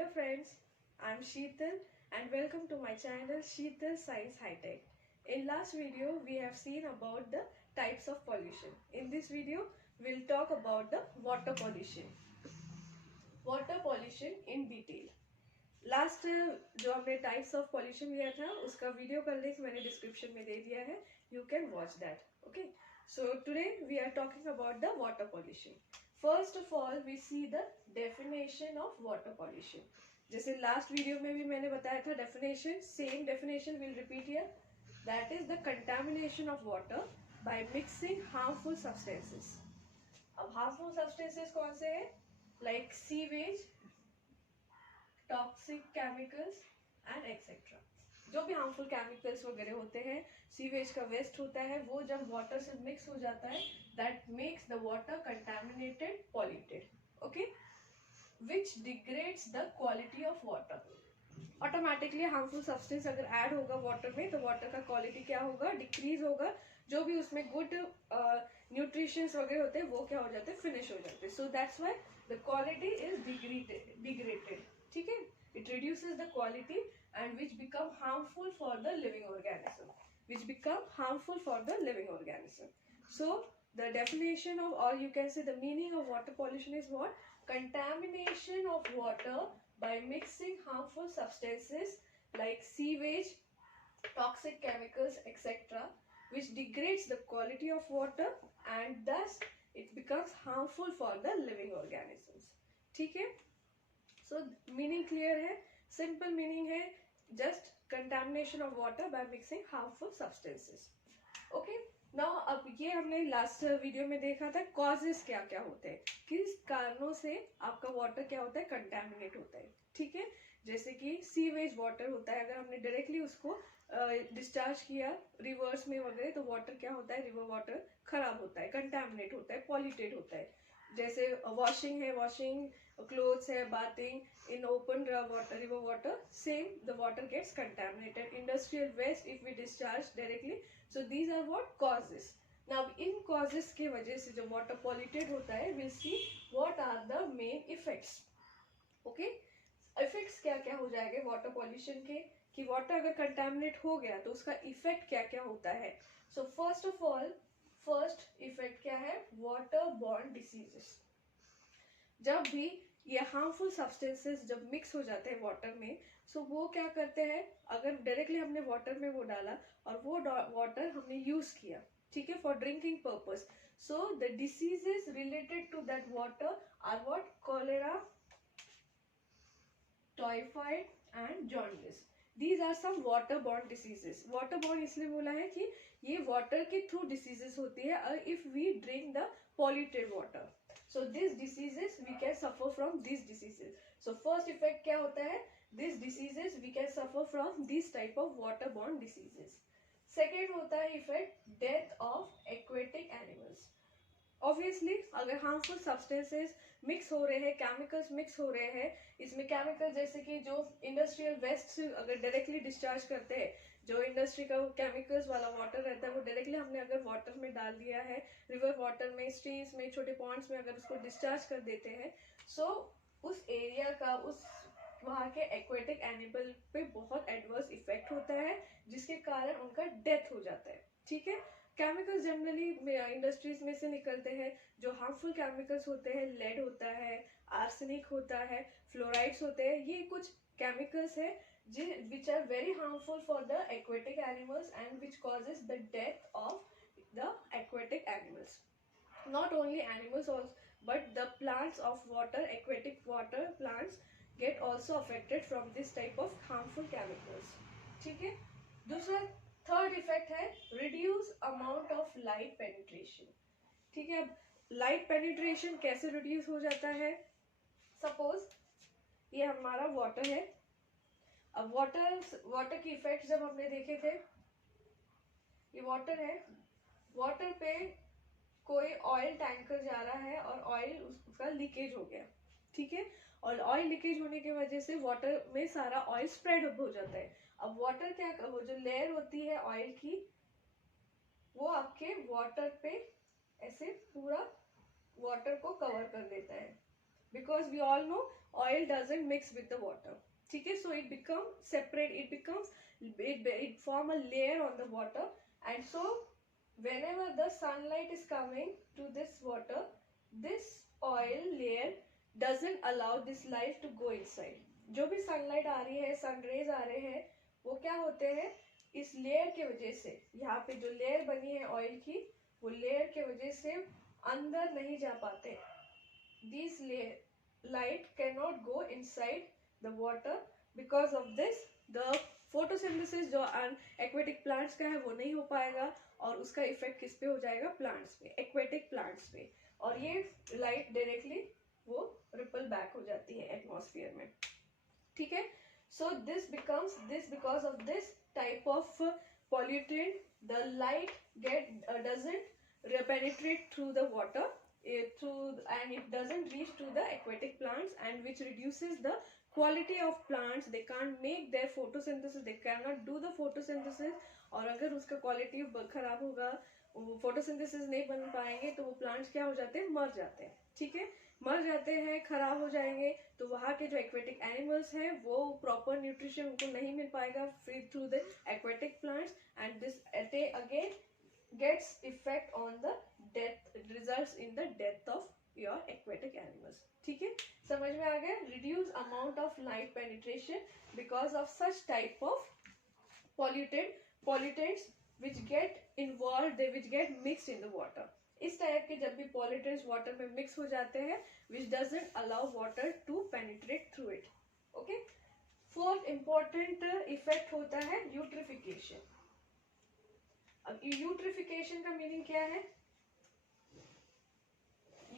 Hello friends, I'm Sheetal and welcome to my channel Sheetal Science High Tech. In last video we have seen about the types of pollution. In this video we'll talk about the water pollution. Water pollution in detail. Last जो हमने types of pollution लिया था उसका video का link मैंने description में दे दिया है. You can watch that. Okay, so today we are talking about the water pollution. First of all we see the definition of water pollution. जैसे लास्ट वीडियो में भी मैंने बताया था definition, same definition will repeat here. That is the contamination of water by mixing harmful substances. अब harmful substances कौन से हैं? Like sewage, toxic chemicals and etcetera. जो भी हार्मफुल केमिकल्स वगैरह होते हैं, सीवेज का वेस्ट होता है, वो जब वाटर से मिक्स हो जाता है that makes the water contaminated, polluted. Okay, which degrades the quality of water. Automatically harmful substance अगर ऐड होगा वाटर में तो वाटर का क्वालिटी क्या होगा? डिक्रीज होगा. जो भी उसमें गुड न्यूट्रिशंस वगैरह होते हैं वो क्या हो जाते हैं? फिनिश हो जाते हैं. So that's why the quality is degraded. ठीक है, it reduces the quality and which become harmful for the living organism. So the definition of, or you can say the meaning of water pollution is what? Contamination of water by mixing harmful substances like sewage, toxic chemicals, etc., which degrades the quality of water and thus it becomes harmful for the living organisms. ठीक है, so meaning clear है. Simple meaning है just contamination of water by mixing harmful substances. Okay, now अब ये हमने last video में देखा था कॉजेस क्या क्या होते हैं, किस कारणों से आपका वाटर क्या होता है? कंटेमिनेट होता है. ठीक है, जैसे कि सीवेज वाटर होता है, अगर हमने डायरेक्टली उसको डिस्चार्ज किया रिवर्स में वगैरह तो वाटर क्या होता है? रिवर वाटर खराब होता है, कंटेमिनेट होता है, पॉल्यूटेड होता है. जैसे वॉशिंग है, वॉशिंग क्लोथ्स है, bathing in open water, river water, same the water gets contaminated. Industrial waste if we discharge directly. So these are what causes. Now in causes के वजह से जो water polluted होता है, we'll see what are the main effects. Okay, effects क्या क्या हो जाएंगे water pollution के, कि water अगर contaminate हो गया तो उसका effect क्या क्या होता है. So first of all, first effect क्या है? Waterborne diseases. जब भी ये हार्मफुल सब्सटेंसेस जब मिक्स हो जाते हैं वाटर में, सो वो क्या करते हैं? अगर डायरेक्टली हमने वाटर में वो डाला और वो वाटर हमने यूज किया, ठीक है, for drinking purpose, so the diseases related to that water are what? Cholera, typhoid and jaundice. These are some waterborne diseases. Waterborne इसलिए बोला है कि ये वाटर के थ्रू डिसीजेस होती है if we drink the polluted water. So these diseases we can suffer from these diseases. So first effect क्या होता है? These diseases we can suffer from these type of waterborne diseases. Second होता है effect death of aquatic animals. Obviously अगर harmful substances mix हो रहे हैं, chemicals mix हो रहे हैं, इसमें केमिकल जैसे कि जो इंडस्ट्रियल वेस्ट अगर डायरेक्टली डिस्चार्ज करते हैं, जो इंडस्ट्री का केमिकल्स वाला वाटर रहता है वो डायरेक्टली हमने अगर वाटर में डाल दिया है, रिवर वाटर में, स्ट्रीम्स में, छोटे पॉन्ड्स में अगर उसको डिस्चार्ज कर देते हैं, सो उस एरिया का, उस वहाँ के एक्वेटिक एनिमल पे बहुत एडवर्स इफेक्ट होता है जिसके कारण उनका डेथ हो जाता है. ठीक है, केमिकल्स जनरली इंडस्ट्रीज में से निकलते हैं. जो हार्मफुल केमिकल्स होते हैं, लेड होता है, आर्सेनिक होता है, फ्लोराइड्स होते हैं, ये कुछ केमिकल्स है which are very harmful for the aquatic animals and which causes the death of the aquatic animals. Not only animals also, but the plants of water, aquatic water plants get also affected from this type of harmful chemicals. ठीक है, दूसरा third effect है reduce amount of light penetration. ठीक है, अब light penetration कैसे reduce हो जाता है? सपोज ये हमारा वाटर है. अब वाटर की इफेक्ट जब हमने देखे थे, ये वाटर है, वाटर पे कोई ऑयल टैंकर जा रहा है और ऑयल उसका लीकेज हो गया. ठीक है, और ऑयल लीकेज होने की वजह से वाटर में सारा ऑयल स्प्रेड हो जाता है. अब वाटर क्या, वो जो लेयर होती है ऑयल की, वो आपके वाटर पे ऐसे पूरा वाटर को कवर कर देता है. Because we all know oil doesn't mix with the water. ठीक है, so it becomes separate, it form a layer on the water, and so whenever the sunlight is coming to this water, this oil layer doesn't allow this light to go inside. जो भी sunlight आ रही है, sun rays आ रहे हैं, वो क्या होते हैं, इस लेयर के वजह से, यहाँ पे जो लेयर बनी है ऑयल की, वो लेयर के वजह से अंदर नहीं जा पाते. These light cannot go inside the water. Because of this, the photosynthesis जो aquatic plants का है वो नहीं हो पाएगा, और उसका इफेक्ट किस पे हो जाएगा, प्लांट्स पे, एक्वेटिक प्लांट्स पे, और ये लाइट डायरेक्टली वो रिपल बैक हो जाती है एटमॉस्फेयर में. ठीक है, so this because of this type of pollutant, the light doesn't penetrate through the water, and it doesn't reach to the aquatic plants, and which reduces the quality of plants. They can't make their photosynthesis, they cannot do the photosynthesis, और अगर उसका quality खराब होगा, photosynthesis नहीं बन पाएंगे, तो वो प्लांट्स क्या हो जाते हैं, मर जाते हैं. ठीक है, मर जाते हैं, खराब हो जाएंगे, तो वहाँ के जो एक्वेटिक एनिमल्स हैं वो प्रॉपर न्यूट्रिशन उनको नहीं मिल पाएगा through the aquatic plants, and this again gets effect on the death, results in the death of your aquatic animals. ठीक है, समझ में आ गया. Reduce amount of light penetration because of such type of pollutants which get involved, which get mixed in the water. इस type के जब भी pollutants water में mix हो जाते हैं, which doesn't allow water to penetrate through it. Okay. Fourth important effect होता है eutrophication. अब eutrophication का मीनिंग क्या है?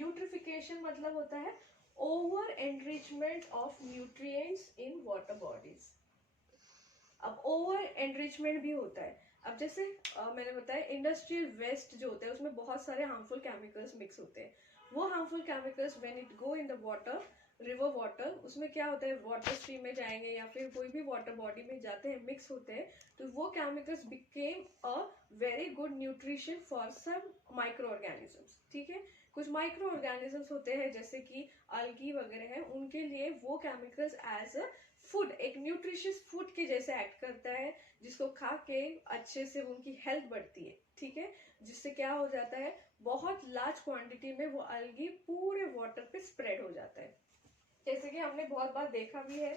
Eutrophication मतलब होता है over enrichment of nutrients in water bodies. अब ओवर एनरिचमेंट भी होता है. अब जैसे मैंने बताया इंडस्ट्रियल वेस्ट जो होता है उसमें बहुत सारे हार्मफुल केमिकल्स मिक्स होते हैं. वो harmful chemicals when it go in the water, river water, उसमें क्या होता है, वाटर स्ट्रीम में जाएंगे या फिर कोई भी वाटर बॉडी में जाते हैं, मिक्स होते हैं, तो वो chemicals became a very good nutrition for some microorganisms. ठीक है, कुछ माइक्रो ऑर्गेनिजम्स होते हैं जैसे कि algae वगैरह है, उनके लिए वो केमिकल्स एज अ फूड, एक न्यूट्रिशियस फूड के जैसे एक्ट करता है, जिसको खा के अच्छे से उनकी हेल्थ बढ़ती है. ठीक है, जिससे क्या हो जाता है, बहुत लार्ज क्वांटिटी में वो algae पूरे वाटर पे स्प्रेड हो जाता है. जैसे कि हमने बहुत बार देखा भी है,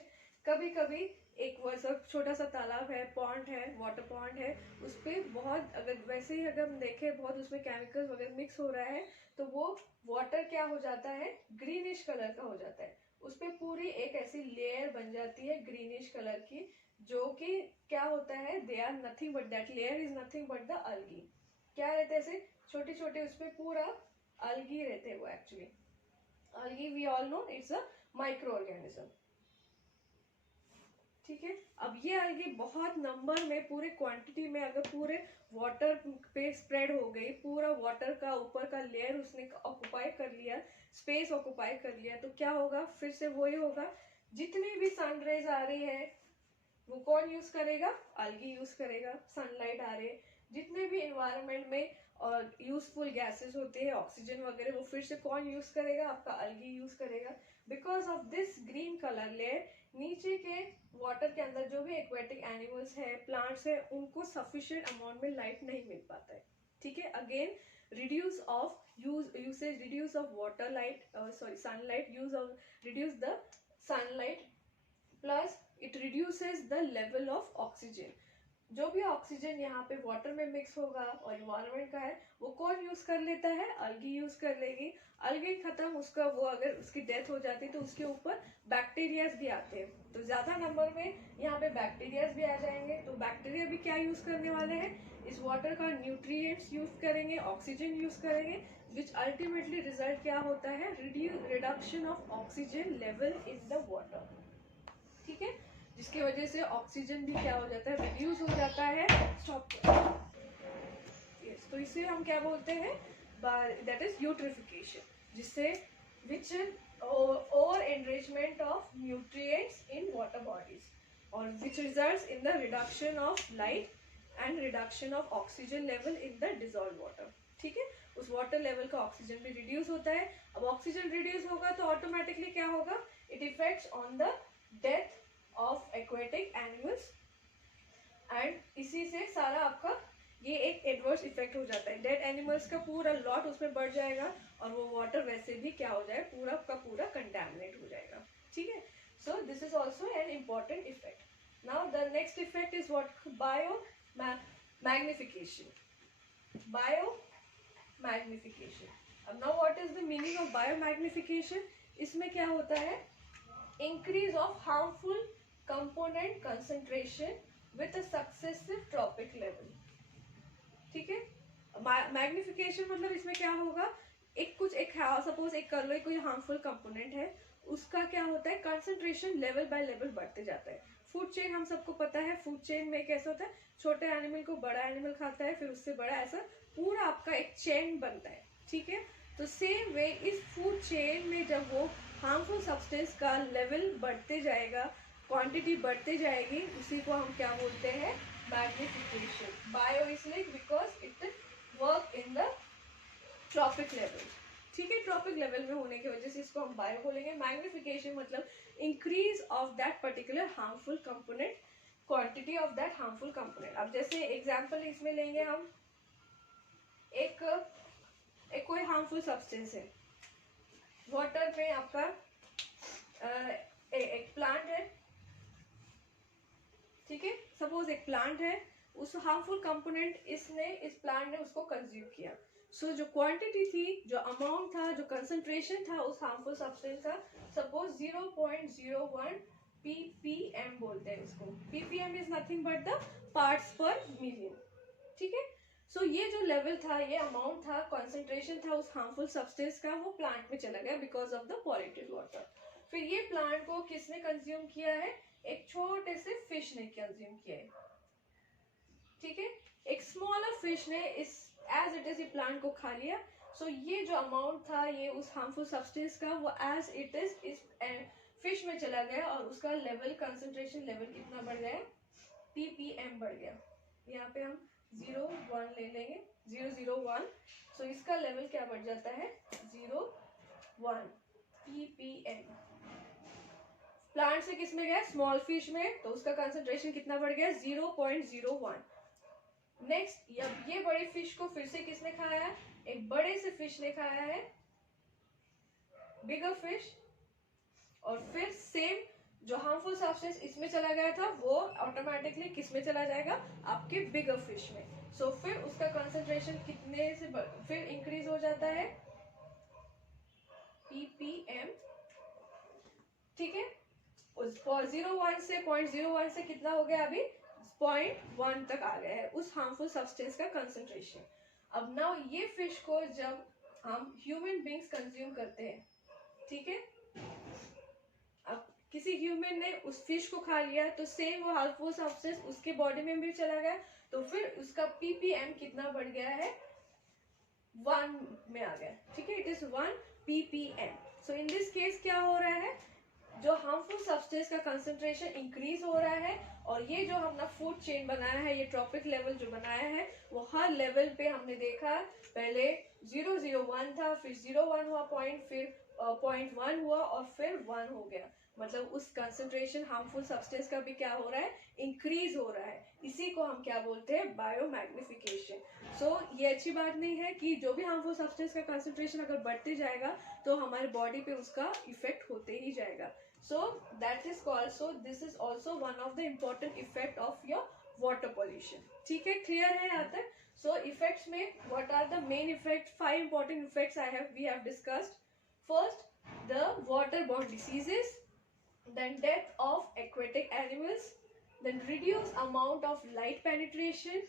कभी कभी एक वैसा छोटा सा तालाब है, पॉन्ड है, वाटर पॉन्ड है, उस पे बहुत, अगर वैसे ही अगर हम देखें बहुत उसमें केमिकल वगैरह मिक्स हो रहा है, तो वो वाटर क्या हो जाता है, ग्रीनिश कलर का हो जाता है. उस पे पूरी एक ऐसी लेयर बन जाती है ग्रीनिश कलर की, जो कि क्या होता है, they are nothing but that layer is nothing but the algae. क्या रहते हैं, ऐसे छोटे छोटे उस पे पूरा algae रहते हैं. वो actually algae we all know it's a microorganism. ठीक है, अब ये algae बहुत नंबर में, पूरे क्वांटिटी में अगर पूरे वाटर पे स्प्रेड हो गई, पूरा वाटर का ऊपर का लेयर उसने ऑक्युपाई कर लिया, स्पेस ऑक्युपाई कर लिया, तो क्या होगा, फिर से वही होगा, जितनी भी सनरेज आ रही है वो कौन यूज करेगा, algae यूज करेगा. सनलाइट आ रही है, जितने भी एनवायरनमेंट में और यूजफुल गैसेस होते हैं, ऑक्सीजन वगैरह, वो फिर से कौन यूज करेगा, आपका algae यूज करेगा. Because of this green colour layer, नीचे के वाटर के अंदर जो भी एक्वेटिक एनिमल्स है, प्लांट्स है, उनको सफिशिएंट अमाउंट में लाइट नहीं मिल पाता है. ठीक है, again reduce of water light, sunlight, reduce the sunlight, plus it reduces the level of oxygen. जो भी ऑक्सीजन यहाँ पे वाटर में मिक्स होगा और इन्वायरमेंट का है, वो कौन यूज कर लेता है, algae यूज कर लेगी. algae खत्म, उसका वो अगर उसकी डेथ हो जाती है तो उसके ऊपर बैक्टीरियाज भी आते हैं, तो ज्यादा नंबर में यहाँ पे बैक्टीरियाज भी आ जाएंगे. तो बैक्टीरिया भी क्या यूज करने वाले हैं, इस वाटर का न्यूट्रिएंट्स यूज करेंगे, ऑक्सीजन यूज करेंगे, विच अल्टीमेटली रिजल्ट क्या होता है, reduction of oxygen level in the water. ठीक है, जिसकी वजह से ऑक्सीजन भी क्या हो जाता है, रिड्यूस हो जाता है. तो इसे हम क्या बोलते हैं, दैट इज यूट्रिफिकेशन, जिससे which over enrichment of nutrients in water bodies, और which results in the reduction of light and reduction of oxygen level in the dissolve water. ठीक है, उस वाटर लेवल का ऑक्सीजन भी रिड्यूस होता है. अब ऑक्सीजन रिड्यूस होगा तो ऑटोमेटिकली क्या होगा, It affects on the death of aquatic animals and इसी से सारा आपका ये एक एडवर्स इफेक्ट हो जाता है. डेड एनिमल्स का पूरा लॉट उसमें बढ़ जाएगा और वो वाटर वैसे भी क्या हो जाए, पूरा का पूरा कंटेमिनेट हो जाएगा. ठीक है. So this is also an important effect. Now the next effect is what? Biomagnification. Biomagnification. अब now what is the meaning of biomagnification? इसमें क्या होता है? Increase of harmful component concentration with a successive trophic level. ठीक है. Magnification मतलब इसमें क्या होगा, एक सपोज एक कर लो, कोई हार्मफुल कंपोनेंट है, उसका क्या होता है, कंसंट्रेशन लेवल बाय लेवल बढ़ते जाता है. फूड चेन हम सबको पता है, फूड चेन में कैसा होता है, छोटे एनिमल को बड़ा एनिमल खाता है, फिर उससे बड़ा, ऐसा पूरा आपका एक चेन बनता है. ठीक है. तो सेम वे इस फूड चेन में जब वो हार्मफुल सब्सटेंस का लेवल बढ़ते जाएगा, क्वांटिटी बढ़ते जाएगी, उसी को हम क्या बोलते हैं? मैग्निफिकेशन. बायो इसलिए because it work in the tropic level. ठीक है. ट्रॉपिक लेवल में होने की वजह से इसको हम बायो बोलेंगे. मैग्निफिकेशन मतलब increase of that particular harmful component, quantity of that harmful component. अब जैसे एग्जांपल इसमें लेंगे हम, एक कोई हार्मफुल सब्सटेंस है वाटर में, आपका एक प्लांट है. ठीक है. सपोज एक प्लांट है, उस हार्मफुल कंपोनेंट इस प्लांट ने उसको कंज्यूम किया. सो जो क्वांटिटी थी, जो अमाउंट था, जो कंसंट्रेशन था उस हार्मफुल सब्सटेंस का, सपोज 0.01 ppm बोलते हैं इसको. ppm is nothing but the parts पर मिलियन. ठीक है. सो ये जो लेवल था, ये अमाउंट था, कंसंट्रेशन था उस हार्मफुल सब्सटेंस का, वो प्लांट में चला गया because of the polluted water. फिर ये प्लांट को किसने कंज्यूम किया है? एक छोटे से फिश ने कंज्यूम किया है. ठीक है. एक स्मॉलर फिश ने इस एज इट इज ये प्लांट को खा लिया. सो ये जो अमाउंट था ये उस हार्मफुल सब्सटेंस का, वो एज इट इज इस फिश में चला गया और उसका लेवल, कंसंट्रेशन लेवल कितना बढ़ गया? ppm बढ़ गया. यहाँ पे हम 0.1 ले लेंगे, 0.01. सो इसका लेवल क्या बढ़ जाता है? 0.1 ppm. प्लांट से किस में गया? स्मॉल फिश में, तो उसका कंसंट्रेशन कितना बढ़ गया? 0.01. नेक्स्ट, ये बड़े फिश को फिर से किसने खाया? एक बड़े से फिश ने खाया है, बिगर फिश. और फिर सेम जो हार्मफुल सब्सटेंस इसमें चला गया था, वो ऑटोमेटिकली किस में चला जाएगा? आपके बिगर फिश में. सो फिर उसका कंसंट्रेशन कितने से फिर इंक्रीज हो जाता है? ppm. ठीक है. 0.01 से 0.01 से कितना हो गया अभी? 0.1 तक आ गया है उस हार्मफुल सब्सटेंस का कंसंट्रेशन. अब नाउ ये फिश को जब हम ह्यूमन बींग्स कंज्यूम करते हैं, ठीक है, अब किसी ह्यूमन ने उस फिश को खा लिया, तो सेम वो हार्मफुल सब्सटेंस उसके बॉडी में भी चला गया, तो फिर उसका ppm कितना बढ़ गया है? 1 में आ गया. ठीक है. It is 1 ppm. So in this case क्या हो रहा है? जो हार्मफुल सब्सटेंस का कंसंट्रेशन इंक्रीज हो रहा है, और ये जो हमने फूड चेन बनाया है, ये ट्रॉपिक लेवल जो बनाया है, वो हर लेवल पे हमने देखा, पहले 0.01 था, फिर 0.1 हुआ पॉइंट, फिर 0.1 हुआ और फिर 1 हो गया. मतलब उस कंसंट्रेशन हार्मफुल सब्सटेंस का भी क्या हो रहा है? इंक्रीज हो रहा है. इसी को हम क्या बोलते हैं? Bio magnification. सो ये अच्छी बात नहीं है कि जो भी हार्मफुल सब्सटेंस का कंसंट्रेशन अगर बढ़ते जाएगा तो हमारे बॉडी पे उसका इफेक्ट होते ही जाएगा. So that is called, so this is also one of the important effect of your water pollution. ठीक है. क्लियर है यहाँ तक? So effects में what are the main effects? 5 important effects we have discussed. First, the waterborne diseases, then death of aquatic animals, then reduced amount of light penetration,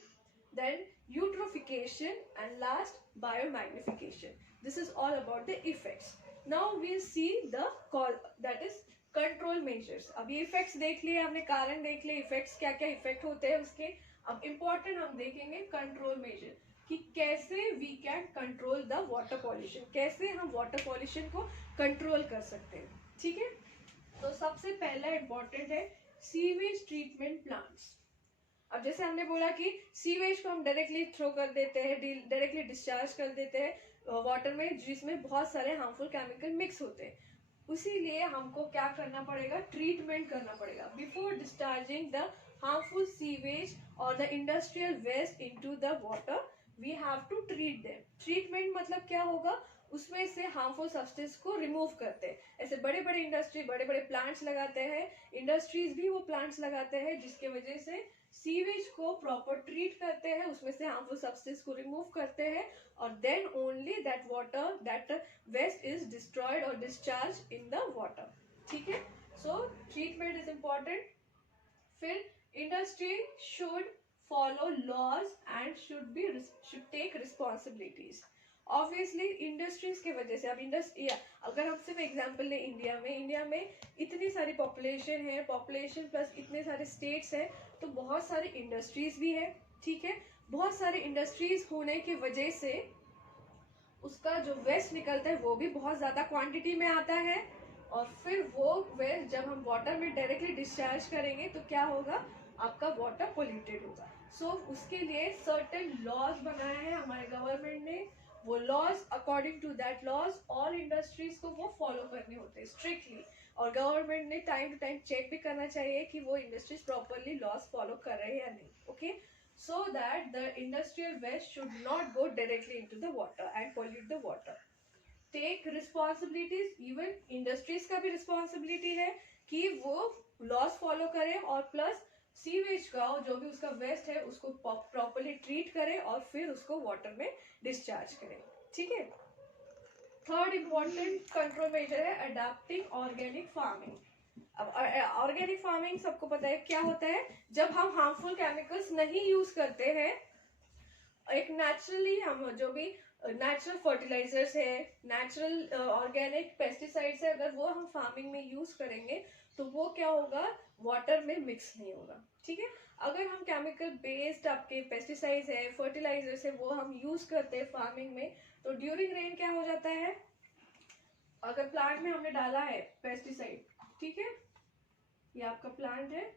then eutrophication, and last biomagnification. This is all about the effects. Now we'll see the cause, that is control measures. अब ये effects देख लिए हमने, कारण देख लिए, effects क्या क्या इफेक्ट होते हैं उसके. अब इम्पोर्टेंट हम देखेंगे कंट्रोल मेजर, कि कैसे we can control the water pollution, कैसे हम वाटर पॉल्यूशन को कंट्रोल कर सकते हैं. ठीक है. तो सबसे पहला इम्पोर्टेंट है सीवेज ट्रीटमेंट प्लांट्स. अब जैसे हमने बोला कि सीवेज को हम डायरेक्टली थ्रो कर देते हैं, डायरेक्टली डिस्चार्ज कर देते हैं वाटर में, जिसमें बहुत सारे हार्मफुल केमिकल मिक्स होते हैं. उसीलिए हमको क्या करना पड़ेगा, ट्रीटमेंट करना पड़ेगा before discharging the harmful sewage और the industrial waste into the water we have to treat them. Treatment मतलब क्या होगा, उसमें से हार्मफुल सब्सटेंस को रिमूव करते हैं। ऐसे बड़े बड़े इंडस्ट्री बड़े बड़े प्लांट्स लगाते हैं, इंडस्ट्रीज भी वो प्लांट्स लगाते हैं जिसके वजह से सीवेज को प्रॉपर ट्रीट करते हैं, उसमें से हार्मफुल सब्सटेंस को रिमूव करते हैं और then only that water that waste is destroyed और डिस्चार्ज इन द वाटर। ठीक है, सो ट्रीटमेंट इज इम्पॉर्टेंट। फिर industry should follow laws and should take responsibilities. Obviously industries के वजह से, अब इंडस्ट्री अगर हम सिर्फ एग्जांपल लें इंडिया में इतनी सारी पॉपुलेशन है, पॉपुलेशन प्लस इतने सारे स्टेट्स हैं, तो बहुत सारी इंडस्ट्रीज भी है। ठीक है, बहुत सारे इंडस्ट्रीज होने की वजह से उसका जो वेस्ट निकलता है वो भी बहुत ज्यादा क्वांटिटी में आता है और फिर वो वेस्ट जब हम वाटर में डायरेक्टली डिस्चार्ज करेंगे तो क्या होगा, आपका वाटर पोल्यूटेड होगा। सो उसके लिए सर्टेन लॉज बनाए हैं हमारे गवर्नमेंट ने। वो laws according to that laws all industries को वो फॉलो करने होते हैं स्ट्रिक्टली, और गवर्नमेंट ने टाइम टू टाइम चेक भी करना चाहिए कि वो इंडस्ट्रीज प्रॉपरली लॉज फॉलो कर रहे हैं या नहीं। Okay, so that the industrial waste should not go directly into the water and pollute the water. Take responsibilities, even industries का भी responsibility है कि वो laws follow करें और plus सीवेज का जो भी उसका वेस्ट है उसको प्रॉपरली ट्रीट करें और फिर उसको वाटर में डिस्चार्ज करें। ठीक है, थर्ड इंपॉर्टेंट कंट्रोल मेजर है अडॉप्टिंग ऑर्गेनिक फार्मिंग। अब ऑर्गेनिक फार्मिंग सबको पता है क्या होता है, जब हम हार्मफुल केमिकल्स नहीं यूज करते हैं, एक नेचुरली हम जो भी नेचुरल फर्टिलाइजर्स है, नेचुरल ऑर्गेनिक पेस्टिसाइड्स है, अगर वो हम फार्मिंग में यूज करेंगे तो वो क्या होगा, वाटर में मिक्स नहीं होगा। ठीक है, अगर हम केमिकल बेस्ड आपके पेस्टिसाइड्स है, फर्टिलाइजर्स है, वो हम यूज करते हैं फार्मिंग में, तो ड्यूरिंग रेन क्या हो जाता है, अगर प्लांट में हमने डाला है पेस्टिसाइड, ठीक है, ये आपका प्लांट है,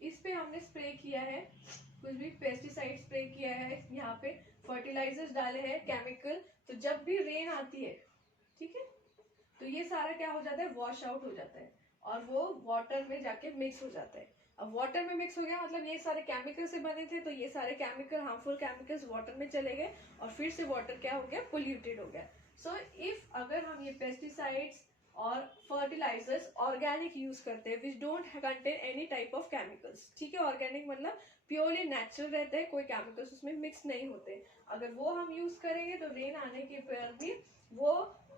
इस पे हमने स्प्रे किया है, कुछ भी पेस्टिसाइड स्प्रे किया है, यहाँ पे फर्टिलाइजर्स डाले हैं केमिकल, तो जब भी रेन आती है, ठीक है, तो ये सारा क्या हो जाता है, वॉश आउट हो जाता है और वो वाटर में जाके मिक्स हो जाता है। अब वाटर में मिक्स हो गया मतलब ये सारे केमिकल से बने थे, तो ये सारे केमिकल, हार्मफुल केमिकल्स वाटर में चले गए और फिर से वाटर क्या हो गया, पोल्यूटेड हो गया। सो इफ अगर हम ये पेस्टिसाइड्स और फर्टिलाइजर्स ऑर्गेनिक यूज करते हैं which don't contain any type of chemicals, ठीक है, ऑर्गेनिक मतलब प्योरली नेचुरल रहते हैं, कोई केमिकल्स उसमें मिक्स नहीं होते, अगर वो हम यूज करेंगे तो रेन आने के पर भी वो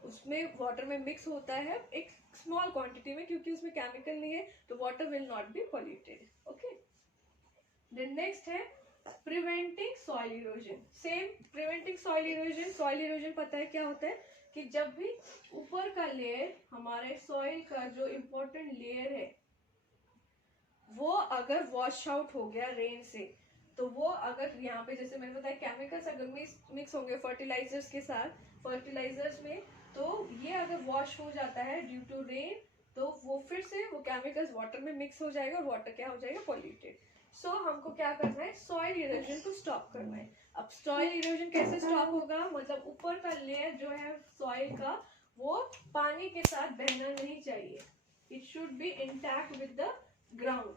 उसमें वाटर में मिक्स होता है एक स्मॉल क्वांटिटी में, क्योंकि उसमें केमिकल नहीं है, तो water will not be polluted. Okay, then next है preventing soil erosion. Same preventing soil erosion, soil erosion पता है क्या होता है कि जब भी ऊपर का लेयर, हमारे सॉइल का जो इम्पोर्टेंट लेयर है, वो अगर वॉश आउट हो गया रेन से, तो वो अगर यहाँ पे जैसे मैंने बताया केमिकल्स अगर मिक्स होंगे फर्टिलाइजर्स के साथ, फर्टिलाइजर्स में, तो ये अगर वॉश हो जाता है ड्यू टू रेन, तो वो फिर से वो केमिकल्स वाटर में मिक्स हो जाएगा और वाटर क्या हो जाएगा, पॉल्यूटेड। सो हमको क्या करना है, सॉइल इरोजन को स्टॉप करना है। अब सॉइल इरोजन कैसे स्टॉप होगा, मतलब ऊपर का लेयर जो है सॉइल का, वो पानी के साथ बहना नहीं चाहिए, it should be intact with the ground,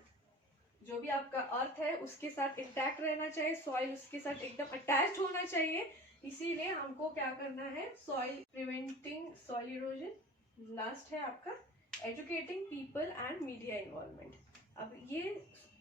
जो भी आपका अर्थ है उसके साथ इंटैक्ट रहना चाहिए, सॉइल उसके साथ एकदम अटैच्ड होना चाहिए। इसीलिए हमको क्या करना है, soil preventing soil erosion. Last है आपका educating people and media involvement. अब ये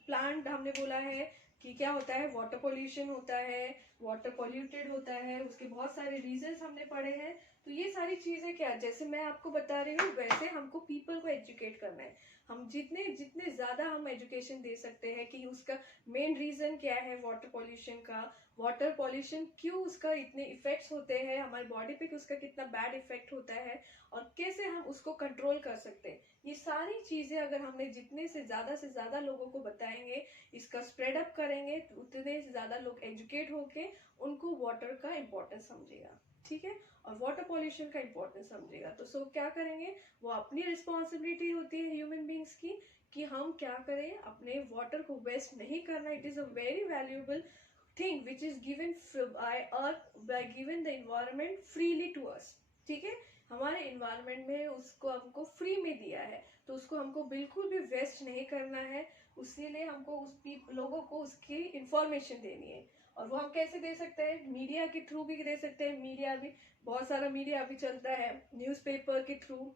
प्लांट हमने बोला है कि क्या होता है, वाटर पोल्यूशन होता है, वाटर पोल्यूटेड होता है, उसके बहुत सारे रीजंस हमने पढ़े हैं। तो ये सारी चीजें क्या, जैसे मैं आपको बता रही हूँ वैसे हमको पीपल को एजुकेट करना है। हम जितने जितने ज्यादा हम एजुकेशन दे सकते हैं कि उसका मेन रीजन क्या है वाटर पॉल्यूशन का, वाटर पॉल्यूशन क्यों उसका इतने इफेक्ट्स होते हैं हमारी बॉडी पे, कि उसका कितना बैड इफेक्ट होता है और कैसे हम उसको कंट्रोल कर सकते हैं, ये सारी चीजें अगर हमने जितने से ज्यादा लोगों को बताएंगे, इसका स्प्रेड अप करेंगे, तो उतने से ज्यादा लोग एजुकेट होके उनको वाटर का इम्पोर्टेंस समझेगा, ठीक है, और वाटर पॉल्यूशन का इम्पोर्टेंस समझेगा। तो सो क्या करेंगे, वो अपनी रिस्पॉन्सिबिलिटी होती है ह्यूमन बींग्स की कि हम क्या करें, अपने वाटर को वेस्ट नहीं करना। It is a very valuable thing which is given by earth, by given the environment freely to us, ठीक है, हमारे इन्वायरमेंट में उसको हमको फ्री में दिया है, तो उसको हमको बिल्कुल भी वेस्ट नहीं करना है। उसीलिए हमको लोगों को उसकी इंफॉर्मेशन देनी है। और वो हम कैसे दे सकते हैं? मीडिया के थ्रू भी दे सकते हैं। मीडिया भी बहुत सारा मीडिया अभी चलता है, न्यूज़पेपर के थ्रू,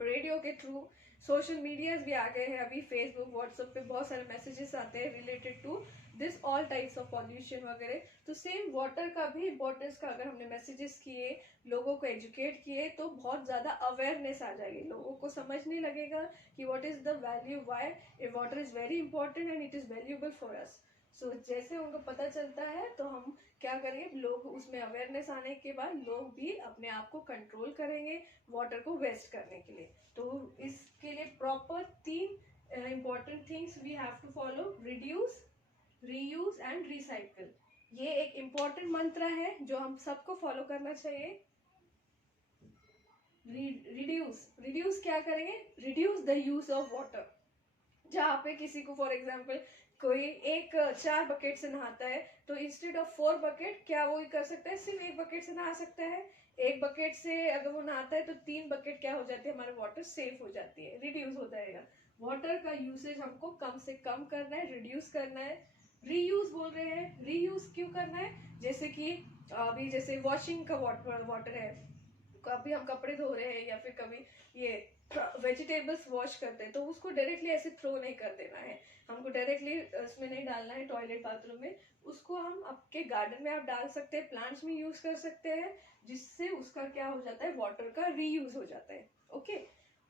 रेडियो के थ्रू, सोशल मीडियाज भी आ गए हैं अभी, फेसबुक व्हाट्सएप पे बहुत सारे मैसेजेस आते हैं related to this all types of pollution वगैरह। तो सेम वाटर का भी इम्पोर्टेंस का अगर हमने मैसेजेस किए, लोगों को एजुकेट किए, तो बहुत ज़्यादा अवेयरनेस आ जाएगी, लोगों को समझने लगेगा कि what is the value, why water is very important and it is valuable for us. So जैसे उनको पता चलता है तो हम क्या करेंगे, लोग उसमें अवेयरनेस आने के बाद लोग भी अपने आप को कंट्रोल करेंगे वाटर को वेस्ट करने के लिए। तो इसके लिए proper 3 important things we have to follow: reduce, reuse and recycle. ये एक इम्पोर्टेंट मंत्र है जो हम सबको फॉलो करना चाहिए। रिड्यूस, रिड्यूस क्या करेंगे? Reduce the use of water. जहाँ पे किसी को फॉर एग्जाम्पल कोई 4 बकेट से नहाता है, तो इंस्टेड ऑफ 4 बकेट क्या वो कर सकता है? सिर्फ 1 बकेट से नहा सकता है। 1 बकेट से अगर वो नहाता है तो 3 बकेट क्या हो जाती है? हमारे वाटर सेफ हो जाती है, रिड्यूस हो जाएगा। वाटर का यूसेज हमको कम से कम करना है, रिड्यूस करना है। रीयूज बोल रहे हैं, रीयूज क्यों करना है? जैसे कि अभी जैसे वॉशिंग का वाटर है, कभी हम कपड़े धो रहे हैं या फिर कभी ये वेजिटेबल्स वॉश करते हैं, तो उसको डायरेक्टली ऐसे थ्रो नहीं कर देना है, हमको डायरेक्टली उसमें नहीं डालना है टॉयलेट बाथरूम में। उसको हम आपके गार्डन में आप डाल सकते हैं, प्लांट्स में यूज कर सकते हैं, जिससे उसका क्या हो जाता है? वाटर का रीयूज हो जाता है। ओके।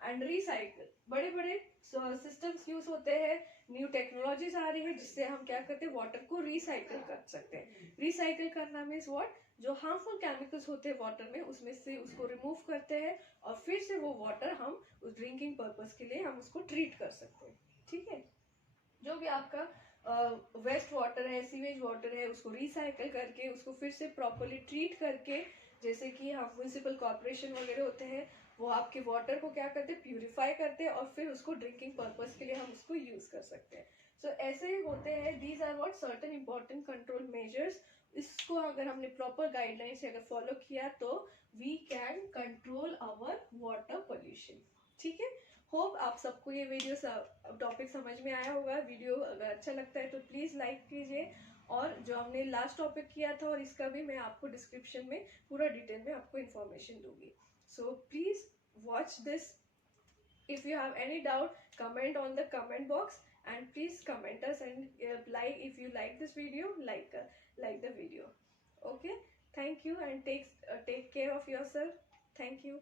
एंड रिसाइकल, बड़े बड़े सिस्टम्स यूज होते हैं, न्यू टेक्नोलॉजीज आ रही है जिससे हम क्या करते हैं? वाटर को रिसाइकल कर सकते हैं। रिसाइकल करना मीन्स व्हाट? जो हार्मफुल केमिकल्स होते हैं वाटर में, उसमें से उसको रिमूव करते हैं और फिर से वो वाटर हम उस ड्रिंकिंग पर्पस के लिए हम उसको ट्रीट कर सकते हैं। ठीक है। जो भी आपका वेस्ट वाटर है, सीवेज वाटर है, उसको रिसाइकल करके उसको फिर से प्रॉपरली ट्रीट करके, जैसे कि हम म्यूनिसिपल कॉर्पोरेशन वगैरह होते हैं, वो आपके वाटर को क्या करते हैं? प्यूरिफाई करते हैं और फिर उसको ड्रिंकिंग पर्पस के लिए हम उसको यूज कर सकते हैं। सो ऐसे होते हैं, these are what certain important control measures. इसको अगर हमने प्रॉपर गाइडलाइन से अगर फॉलो किया तो we can control our water pollution. ठीक है। होप आप सबको ये वीडियो टॉपिक समझ में आया होगा। वीडियो अगर अच्छा लगता है तो प्लीज लाइक कीजिए, और जो हमने लास्ट टॉपिक किया था और इसका भी मैं आपको डिस्क्रिप्शन में पूरा डिटेल में आपको इन्फॉर्मेशन दूंगी। So please watch this. If you have any doubt, comment on the comment box, and please comment us and like if you like this video, like the video. Okay. Thank you, and take care of yourself. Thank you.